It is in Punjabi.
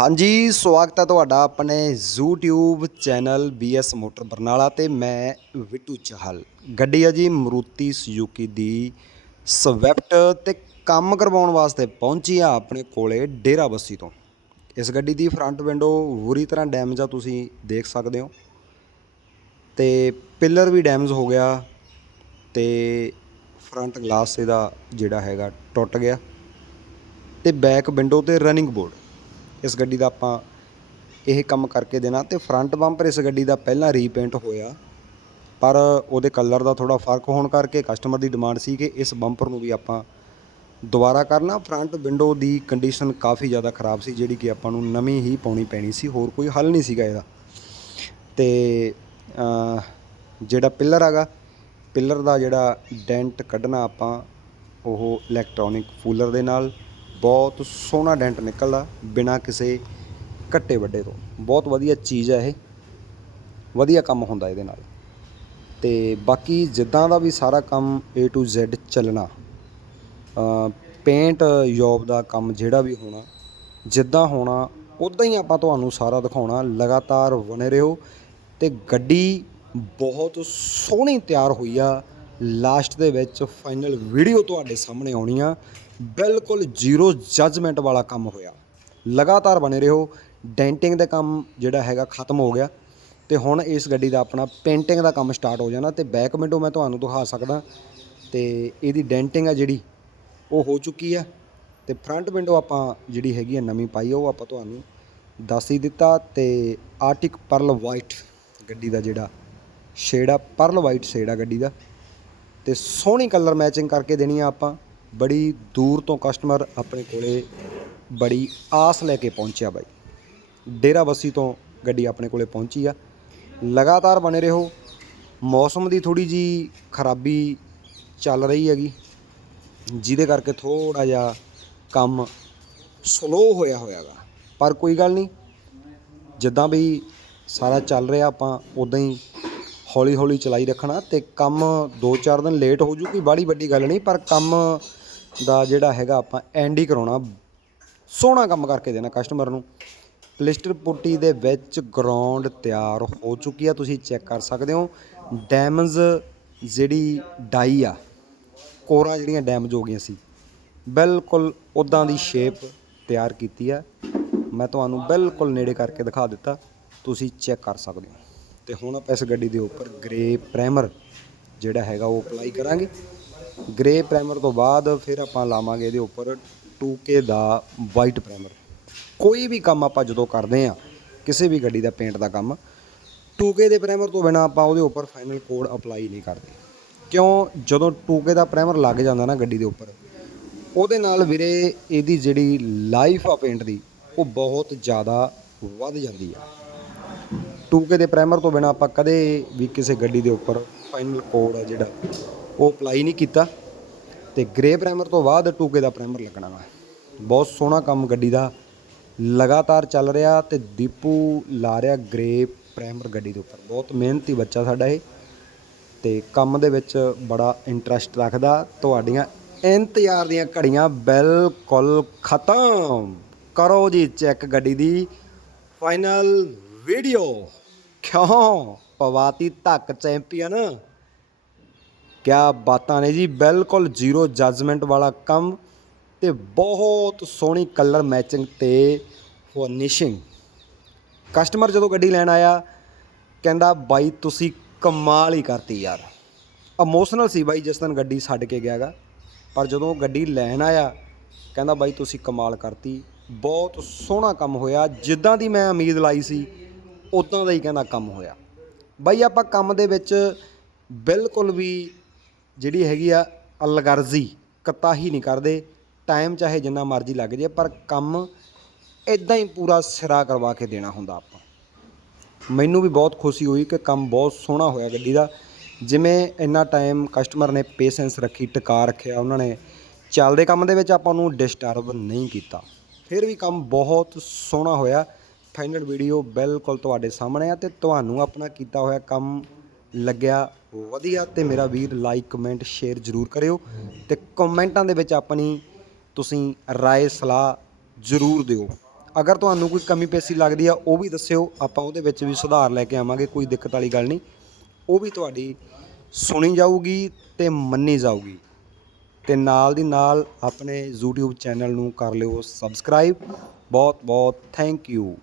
ਹਾਂਜੀ, ਸਵਾਗਤ ਹੈ ਤੁਹਾਡਾ ਆਪਣੇ YouTube channel BS motor Barnala ਤੇ ਮੈਂ ਵਿਟੂ ਚਾਹਲ। ਗੱਡੀ ਆ ਜੀ ਮਰੂਤੀ ਸੁਜ਼ੂਕੀ ਦੀ ਸਵਿਫਟ ਤੇ ਕੰਮ ਕਰਵਾਉਣ ਵਾਸਤੇ ਪਹੁੰਚੀ ਆ ਆਪਣੇ ਕੋਲੇ ਡੇਰਾ ਬੱਸੀ ਤੋਂ। ਇਸ ਗੱਡੀ ਦੀ ਫਰੰਟ ਵਿੰਡੋ ਬੁਰੀ ਤਰ੍ਹਾਂ ਡੈਮੇਜ ਆ, ਤੁਸੀਂ ਦੇਖ ਸਕਦੇ ਹੋ। ਤੇ ਪਿੱਲਰ ਵੀ ਡੈਮੇਜ ਹੋ ਗਿਆ ਤੇ ਫਰੰਟ ਗਲਾਸ ਇਹਦਾ ਜਿਹੜਾ ਹੈਗਾ ਟੁੱਟ ਗਿਆ। ਤੇ ਬੈਕ ਵਿੰਡੋ ਤੇ ਰਨਿੰਗ ਬੋਰਡ ਇਸ ਗੱਡੀ ਦਾ ਆਪਾਂ ਇਹ ਕੰਮ ਕਰਕੇ ਦੇਣਾ ਤੇ ਫਰੰਟ ਬੰਪਰ ਇਸ ਗੱਡੀ ਦਾ ਪਹਿਲਾਂ ਰੀਪੇਂਟ ਹੋਇਆ। ਪਰ ਉਹਦੇ ਕਲਰ ਦਾ ਥੋੜਾ ਫ਼ਰਕ ਹੋਣ ਕਰਕੇ ਕਸਟਮਰ ਦੀ ਡਿਮਾਂਡ ਸੀ ਕਿ ਇਸ ਬੰਪਰ ਨੂੰ ਵੀ ਆਪਾਂ ਦੁਬਾਰਾ ਕਰਨਾ। ਫਰੰਟ ਵਿੰਡੋ ਦੀ ਕੰਡੀਸ਼ਨ ਕਾਫੀ ਜ਼ਿਆਦਾ ਖਰਾਬ ਸੀ, ਜਿਹੜੀ ਕਿ ਆਪਾਂ ਨੂੰ ਨਵੀਂ ਹੀ ਪਾਉਣੀ ਪੈਣੀ ਸੀ, ਹੋਰ ਕੋਈ ਹੱਲ ਨਹੀਂ ਸੀਗਾ ਇਹਦਾ। ਤੇ ਜਿਹੜਾ ਪਿੱਲਰ ਹੈਗਾ ਪਿੱਲਰ ਦਾ ਜਿਹੜਾ ਡੈਂਟ ਕੱਢਣਾ ਆਪਾਂ, ਉਹ ਇਲੈਕਟ੍ਰੋਨਿਕ ਫੂਲਰ ਦੇ ਨਾਲ ਬਹੁਤ ਸੋਹਣਾ ਡੈਂਟ ਨਿਕਲਦਾ ਬਿਨਾ ਕਿਸੇ ਘੱਟੇ ਵੱਡੇ ਤੋਂ। ਬਹੁਤ ਵਧੀਆ ਚੀਜ਼ ਹੈ ਇਹ। ਵਧੀਆ ਕੰਮ ਹੁੰਦਾ ਇਹਦੇ ਨਾਲ। ਤੇ ਬਾਕੀ ਜਿੱਦਾਂ ਦਾ ਵੀ ਸਾਰਾ ਕੰਮ A to Z ਚੱਲਣਾ ਪੇਂਟ ਜੌਬ ਦਾ ਕੰਮ ਜਿਹੜਾ ਵੀ ਹੋਣਾ, ਜਿੱਦਾਂ ਹੋਣਾ ਉਦਾਂ ਹੀ ਆਪਾਂ ਤੁਹਾਨੂੰ ਸਾਰਾ ਦਿਖਾਉਣਾ। ਲਗਾਤਾਰ ਬਣੇ ਰਹੋ ਤੇ ਗੱਡੀ ਬਹੁਤ ਸੋਹਣੀ ਤਿਆਰ ਹੋਈ ਆ। ਲਾਸਟ ਦੇ ਵਿੱਚ ਫਾਈਨਲ ਵੀਡੀਓ ਤੁਹਾਡੇ ਸਾਹਮਣੇ ਆਉਣੀ ਆ। ਬਿਲਕੁਲ ਜ਼ੀਰੋ ਜੱਜਮੈਂਟ ਵਾਲਾ ਕੰਮ ਹੋਇਆ। ਲਗਾਤਾਰ ਬਣੇ ਰਹੋ। ਡੈਂਟਿੰਗ ਦਾ ਕੰਮ ਜਿਹੜਾ ਹੈਗਾ ਖਤਮ ਹੋ ਗਿਆ ਤੇ ਹੁਣ ਇਸ ਗੱਡੀ ਦਾ ਆਪਣਾ ਪੇਂਟਿੰਗ ਦਾ ਕੰਮ ਸਟਾਰਟ ਹੋ ਜਾਣਾ ਤੇ ਬੈਕ ਵਿੰਡੋ ਮੈਂ ਤੁਹਾਨੂੰ ਦਿਖਾ ਸਕਦਾ ਤੇ ਇਹਦੀ ਡੈਂਟਿੰਗ ਆ ਜਿਹੜੀ, ਉਹ ਹੋ ਚੁੱਕੀ ਆ ਤੇ ਫਰੰਟ ਵਿੰਡੋ ਆਪਾਂ ਜਿਹੜੀ ਹੈਗੀ ਆ ਨਵੀਂ ਪਾਈ ਆ, ਉਹ ਆਪਾਂ ਤੁਹਾਨੂੰ ਦੱਸ ਹੀ ਦਿੱਤਾ ਤੇ ਆਰਟਿਕ ਪਰਲ ਵਾਈਟ ਗੱਡੀ ਦਾ ਜਿਹੜਾ ਸ਼ੇਡ ਆ, ਪਰਲ ਵਾਈਟ ਸ਼ੇਡ ਆ ਗੱਡੀ ਦਾ ਤੇ ਸੋਹਣੀ ਕਲਰ ਮੈਚਿੰਗ ਕਰਕੇ ਦੇਣੀ ਆ ਆਪਾਂ। ਬੜੀ ਦੂਰ ਤੋਂ ਕਸਟਮਰ ਆਪਣੇ ਕੋਲੇ ਬੜੀ ਆਸ ਲੈ ਕੇ ਪਹੁੰਚਿਆ ਬਾਈ। ਡੇਰਾ ਬੱਸੀ ਤੋਂ ਗੱਡੀ ਆਪਣੇ ਕੋਲੇ ਪਹੁੰਚੀ ਆ। ਲਗਾਤਾਰ ਬਣੇ ਰਹੋ। ਮੌਸਮ ਦੀ ਥੋੜੀ ਜੀ ਖਰਾਬੀ ਚੱਲ ਰਹੀ ਹੈਗੀ। ਜਿਹਦੇ ਕਰਕੇ ਥੋੜਾ ਜਿਹਾ ਕੰਮ ਸਲੋ ਹੋਇਆ ਹੋਇਆਗਾ ਪਰ ਕੋਈ ਗੱਲ ਨਹੀਂ, ਜਿੱਦਾਂ ਵੀ ਸਾਰਾ ਚੱਲ ਰਿਹਾ, ਆਪਾਂ ਉਦਾਂ ਹੀ ਹੌਲੀ ਹੌਲੀ ਚਲਾਈ ਰੱਖਣਾ ਤੇ ਕੰਮ 2-4 ਦਿਨ ਲੇਟ ਹੋ ਜੂਗੀ ਬਾੜੀ ਵੱਡੀ ਗੱਲ ਨਹੀਂ, ਪਰ ਕੰਮ ਦਾ ਜਿਹੜਾ ਹੈਗਾ ਆਪਾਂ ਐਂਡ ਹੀ ਕਰਾਉਣਾ। ਸੋਹਣਾ ਕੰਮ ਕਰਕੇ ਦੇਣਾ ਕਸਟਮਰ ਨੂੰ। ਪਲਿਸਟਰ ਪੁੱਟੀ ਦੇ ਵਿੱਚ ਗਰਾਊਂਡ ਤਿਆਰ ਹੋ ਚੁੱਕੀ ਆ, ਤੁਸੀਂ ਚੈੱਕ ਕਰ ਸਕਦੇ ਹੋ। ਡੈਮਜ਼ ਜਿਹੜੀ ਡਾਈ ਆ, ਕੋਰਾਂ ਜਿਹੜੀਆਂ ਡੈਮੇਜ ਹੋ ਗਈਆਂ ਸੀ, ਬਿਲਕੁਲ ਉਦਾਂ ਦੀ ਸ਼ੇਪ ਤਿਆਰ ਕੀਤੀ ਆ। ਮੈਂ ਤੁਹਾਨੂੰ ਬਿਲਕੁਲ ਨੇੜੇ ਕਰਕੇ ਦਿਖਾ ਦਿੱਤਾ, ਤੁਸੀਂ ਚੈੱਕ ਕਰ ਸਕਦੇ ਹੋ। ਤੇ ਹੁਣ ਆਪਾਂ ਇਸ ਗੱਡੀ ਦੇ ਉੱਪਰ ਗ੍ਰੇ ਪ੍ਰਾਈਮਰ ਜਿਹੜਾ ਹੈਗਾ ਉਹ ਅਪਲਾਈ ਕਰਾਂਗੇ। ਗ੍ਰੇ ਪ੍ਰਾਈਮਰ ਤੋਂ ਬਾਅਦ ਫਿਰ ਆਪਾਂ ਲਾਵਾਂਗੇ ਇਹਦੇ ਉੱਪਰ 2K ਦਾ ਵਾਈਟ ਪ੍ਰਾਈਮਰ ਕੋਈ ਵੀ ਕੰਮ ਆਪਾਂ ਜਦੋਂ ਕਰਦੇ ਆ ਕਿਸੇ ਵੀ ਗੱਡੀ ਦਾ ਪੇਂਟ ਦਾ ਕੰਮ 2K ਦੇ ਪ੍ਰਾਈਮਰ ਤੋਂ ਬਿਨਾ ਆਪਾਂ ਉਹਦੇ ਉੱਪਰ ਫਾਈਨਲ ਕੋਡ ਅਪਲਾਈ ਨਹੀਂ ਕਰਦੇ। ਕਿਉਂ? ਜਦੋਂ 2K ਦਾ ਪ੍ਰਾਈਮਰ ਲੱਗ ਜਾਂਦਾ ਨਾ ਗੱਡੀ ਦੇ ਉੱਪਰ, ਉਹਦੇ ਨਾਲ ਵੀਰੇ ਇਹਦੀ ਜਿਹੜੀ ਲਾਈਫ ਆ ਪੇਂਟ ਦੀ, ਉਹ ਬਹੁਤ ਜ਼ਿਆਦਾ ਵੱਧ ਜਾਂਦੀ ਆ। 2K ਦੇ ਪ੍ਰਾਈਮਰ ਤੋਂ ਬਿਨਾ ਆਪਾਂ ਕਦੇ ਵੀ ਕਿਸੇ ਗੱਡੀ ਦੇ ਉੱਪਰ ਫਾਈਨਲ ਕੋਡ ਆ ਜਿਹੜਾ ਉਹ ਅਪਲਾਈ ਨਹੀਂ ਕੀਤਾ ਤੇ ਗ੍ਰੇ ਪ੍ਰਾਈਮਰ ਤੋਂ ਬਾਅਦ ਟੂਕੇ ਦਾ ਪ੍ਰਾਈਮਰ ਲੱਗਣਾ ਵਾ। ਬਹੁਤ ਸੋਹਣਾ ਕੰਮ ਗੱਡੀ ਦਾ। ਲਗਾਤਾਰ ਚੱਲ ਰਿਹਾ ਤੇ ਦੀਪੂ ਲਾ ਰਿਹਾ ਗ੍ਰੇ ਪ੍ਰਾਈਮਰ ਗੱਡੀ ਦੇ ਉੱਪਰ। ਬਹੁਤ ਮਿਹਨਤੀ ਬੱਚਾ ਸਾਡਾ ਇਹ। ਤੇ ਕੰਮ ਦੇ ਵਿੱਚ ਬੜਾ ਇੰਟਰਸਟ ਰੱਖਦਾ। ਤੁਹਾਡੀਆਂ ਇੰਤਜ਼ਾਰ ਦੀਆਂ ਘੜੀਆਂ ਬਿਲਕੁਲ ਖਤਮ। ਕਰੋ ਜੀ ਚੈੱਕ ਗੱਡੀ ਦੀ ਫਾਈਨਲ ਵੀਡੀਓ ਕਿਉਂ? ਪਵਾਤੀ ਧੱਕ ਚੈਂਪੀਅਨ ਕਿਆ ਬਾਤਾਂ ਨੇ ਜੀ? ਬਿਲਕੁਲ ਜ਼ੀਰੋ ਜੱਜਮੈਂਟ ਵਾਲਾ ਕੰਮ ਤੇ ਬਹੁਤ ਸੋਹਣੀ ਕਲਰ ਮੈਚਿੰਗ ਤੇ ਫਿਨਿਸ਼ਿੰਗ ਕਸਟਮਰ ਜਦੋਂ ਗੱਡੀ ਲੈਣ ਆਇਆ, ਕਹਿੰਦਾ, ਬਾਈ, ਤੁਸੀਂ ਕਮਾਲ ਹੀ ਕਰਤੀ ਯਾਰ। ਇਮੋਸ਼ਨਲ ਸੀ ਬਾਈ, ਜਿਸ ਦਿਨ ਗੱਡੀ ਛੱਡ ਕੇ ਗਿਆਗਾ। ਪਰ ਜਦੋਂ ਗੱਡੀ ਲੈਣ ਆਇਆ, ਕਹਿੰਦਾ, ਬਾਈ, ਤੁਸੀਂ ਕਮਾਲ ਕਰਤੀ। ਬਹੁਤ ਸੋਹਣਾ ਕੰਮ ਹੋਇਆ। ਜਿੱਦਾਂ ਦੀ ਮੈਂ ਉਮੀਦ ਲਾਈ ਸੀ, ਉਦਾਂ ਦਾ ਹੀ ਕਹਿੰਦਾ ਕੰਮ ਹੋਇਆ। ਬਾਈ, ਆਪਾਂ ਕੰਮ ਦੇ ਵਿੱਚ ਬਿਲਕੁਲ ਵੀ ਜਿਹੜੀ ਹੈਗੀ ਆ ਅਲਗਰਜ਼ੀ ਕਤਾਹੀ ਨਹੀਂ ਕਰਦੇ ਟਾਈਮ ਚਾਹੇ ਜਿੰਨਾ ਮਰਜ਼ੀ ਲੱਗ ਜੇ, ਪਰ ਕੰਮ ਇਦਾਂ ਹੀ ਪੂਰਾ ਸਿਰਾ ਕਰਵਾ ਕੇ ਦੇਣਾ ਹੁੰਦਾ ਆਪਾਂ। ਮੈਨੂੰ ਵੀ ਬਹੁਤ ਖੁਸ਼ੀ ਹੋਈ ਕਿ ਕੰਮ ਬਹੁਤ ਸੋਹਣਾ ਹੋਇਆ ਗੱਡੀ ਦਾ। ਜਿਵੇਂ ਇੰਨਾ ਟਾਈਮ ਕਸਟਮਰ ਨੇ ਪੇਸ਼ੈਂਸ ਰੱਖੀ, ਟਿਕਾ ਰੱਖਿਆ, ਉਹਨਾਂ ਨੇ ਚੱਲਦੇ ਕੰਮ ਦੇ ਵਿੱਚ ਆਪਾਂ ਨੂੰ ਡਿਸਟਰਬ ਨਹੀਂ ਕੀਤਾ। ਫਿਰ ਵੀ ਕੰਮ ਬਹੁਤ ਸੋਹਣਾ ਹੋਇਆ। ਫਾਈਨਲ ਵੀਡੀਓ ਬਿਲਕੁਲ ਤੁਹਾਡੇ ਸਾਹਮਣੇ ਆ ਤੇ ਤੁਹਾਨੂੰ ਆਪਣਾ ਕੀਤਾ ਹੋਇਆ ਕੰਮ ਲੱਗਿਆ। ਵਧੀਆ ਤੇ ਮੇਰਾ ਵੀਰ ਲਾਈਕ ਕਮੈਂਟ ਸ਼ੇਅਰ ਜ਼ਰੂਰ ਕਰਿਓ ਤੇ ਕਮੈਂਟਾਂ ਦੇ ਵਿੱਚ ਆਪਣੀ ਤੁਸੀਂ ਰਾਏ, ਸਲਾਹ ਜ਼ਰੂਰ ਦਿਓ। ਅਗਰ ਤੁਹਾਨੂੰ ਕੋਈ ਕਮੀ ਪੇਸ਼ੀ ਲੱਗਦੀ ਆ, ਉਹ ਵੀ ਦੱਸਿਓ। ਆਪਾਂ ਉਹਦੇ ਵਿੱਚ ਵੀ ਸੁਧਾਰ ਲੈ ਕੇ ਆਵਾਂਗੇ, ਕੋਈ ਦਿੱਕਤ ਵਾਲੀ ਗੱਲ ਨਹੀਂ। ਉਹ ਵੀ ਤੁਹਾਡੀ ਸੁਣੀ ਜਾਊਗੀ ਤੇ ਮੰਨੀ ਜਾਊਗੀ। ਤੇ ਨਾਲ ਦੀ ਨਾਲ ਆਪਣੇ YouTube ਚੈਨਲ ਨੂੰ ਕਰ ਲਿਓ ਸਬਸਕ੍ਰਾਈਬ ਬਹੁਤ ਬਹੁਤ ਥੈਂਕ ਯੂ